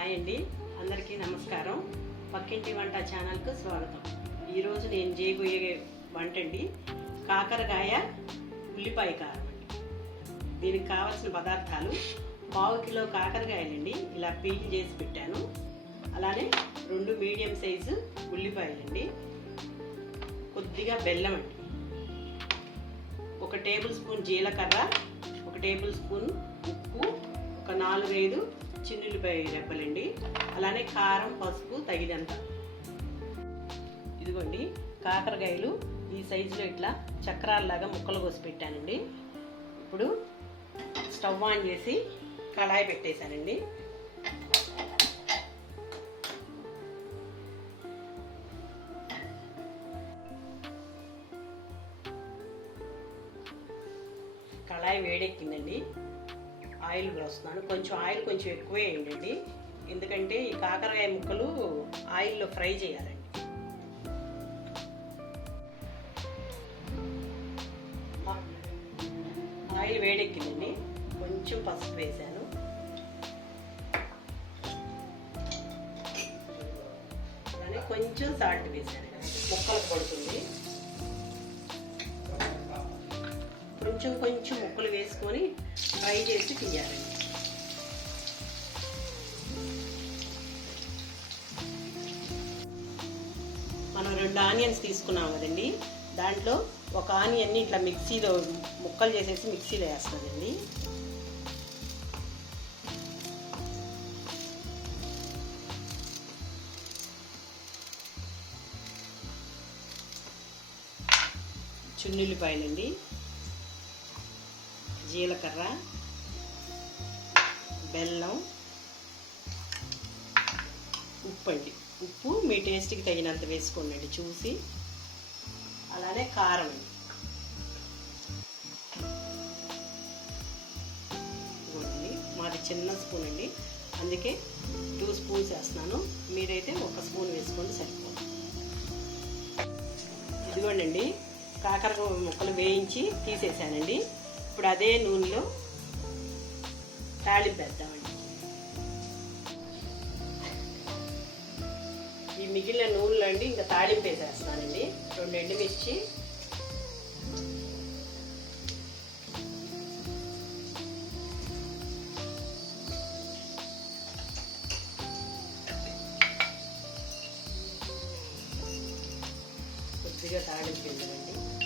Hi అండి. అందరికీ నమస్కారం. పక్కింటి వంట ఛానల్కు స్వాగతం. ఈరోజు నేను చేయబోయే వంట అండి కాకరకాయ ఉల్లిపాయ కారం అండి. దీనికి కావాల్సిన పదార్థాలు పావు కిలో కాకరకాయలండి ఇలా పీల్ చేసి పెట్టాను. అలానే రెండు మీడియం సైజు ఉల్లిపాయలండి. కొద్దిగా బెల్లం అండి. ఒక టేబుల్ స్పూన్ జీలకర్ర ఒక టేబుల్ స్పూన్ ఉప్పు ఒక నాలుగైదు చిన్నులపాయ రెబ్బలండి. అలానే కారం పసుపు తగినంత. ఇదిగోండి కాకరకాయలు ఈ సైజులో ఇట్లా చక్రాల్లాగా ముక్కలు కోసి పెట్టానండి. ఇప్పుడు స్టవ్ ఆన్ చేసి కళాయి పెట్టేశానండి. కళాయి వేడెక్కిందండి. ఆయిల్ పోస్తున్నాను కొంచెం ఆయిల్ కొంచెం ఎక్కువే వేయండి. ఎందుకంటే ఈ కాకరకాయ ముక్కలు ఆయిల్లో ఫ్రై చేయాలండి. ఆయిల్ వేడెక్కిందండి. కొంచెం పసుపు వేసాను. కొంచెం సాల్ట్ వేసాను. ముక్కలు పడుతుంది. కొంచెం కొంచెం ముక్కలు వేసుకొని ఫ్రై చేసి తీయాలండి మనం రెండు ఆనియన్స్ తీసుకున్నాం కదండి. దాంట్లో ఒక ఆనియన్ని ఇట్లా మిక్సీలో ముక్కలు చేసేసి మిక్సీలో వేస్తుందండి చున్నుల్లిపాయలండి. జీలకర్ర బెల్లం ఉప్పు అండి. ఉప్పు మీ టేస్ట్కి తగినంత వేసుకోండి చూసి. అలానే కారం అండి. మాది చిన్న స్పూన్ అండి. అందుకే టూ స్పూన్స్ వేస్తున్నాను. మీరైతే ఒక స్పూన్ వేసుకొని సరిపోదు. ఇదిగోండి కాకరకాయ ముక్కలు వేయించి తీసేసానండి. ఇప్పుడు అదే నూనెలో తాళింపేద్దామండి ఈ మిగిలిన నూనెలు అండి ఇంకా తాళింపు వేసేస్తానండి. రెండు ఎండుమిర్చి. కొద్దిగా తాళింపు వేద్దామండి.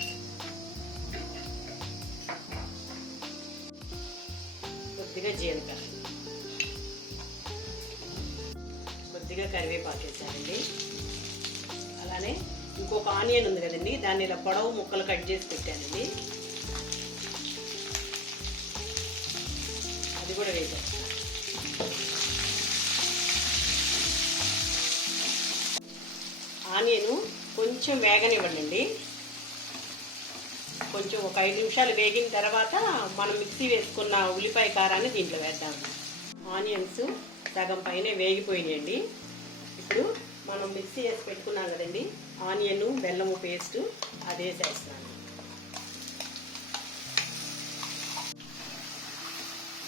కొద్దిగా జీలకర్ర. కొద్దిగా కరివేపాకు వేసానండి. అలానే ఇంకొక ఆనియన్ ఉంది కదండి దాన్ని ఇలా పొడవు ముక్కలు కట్ చేసి పెట్టానండి. అది కూడా వేసాను. ఆనియను కొంచెం వేగనివ్వండి. కొంచెం ఒక ఐదు నిమిషాలు వేగిన తర్వాత మనం మిక్సీ వేసుకున్న ఉల్లిపాయ కారాన్ని దీంట్లో వేద్దాం. ఆనియన్స్ సగం పైన వేగిపోయినాయండి. ఇప్పుడు మనం మిక్సీ వేసి పెట్టుకున్నాం కదండి. ఆనియన్ బెల్లము పేస్ట్ అదే చేస్తున్నాను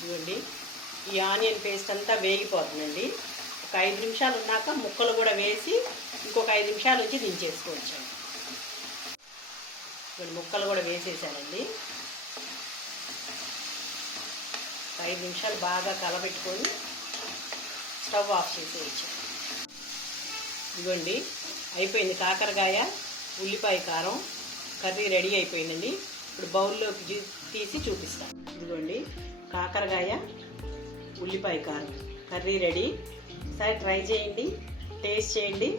చూడండి ఈ ఆనియన్ పేస్ట్ అంతా వేగిపోతుందండి. ఒక ఐదు నిమిషాలు ఉన్నాక ముక్కలు కూడా వేసి ఇంకొక ఐదు నిమిషాల నుంచి దించేసుకోవచ్చండి ఇప్పుడు ముక్కలు కూడా వేసేసానండి. ఐదు నిమిషాలు బాగా కలబెట్టుకొని స్టవ్ ఆఫ్ చేసేయచ్చు. ఇదిగోండి అయిపోయింది కాకరకాయ ఉల్లిపాయ కారం కర్రీ రెడీ అయిపోయిందండి. ఇప్పుడు బౌల్లోకి తీసి చూపిస్తాను. ఇదిగోండి కాకరకాయ ఉల్లిపాయ కారం కర్రీ రెడీ. సరే ట్రై చేయండి టేస్ట్ చేయండి.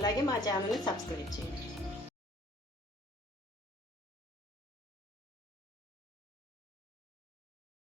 అలాగే మా ఛానల్ని సబ్స్క్రైబ్ చేయండి.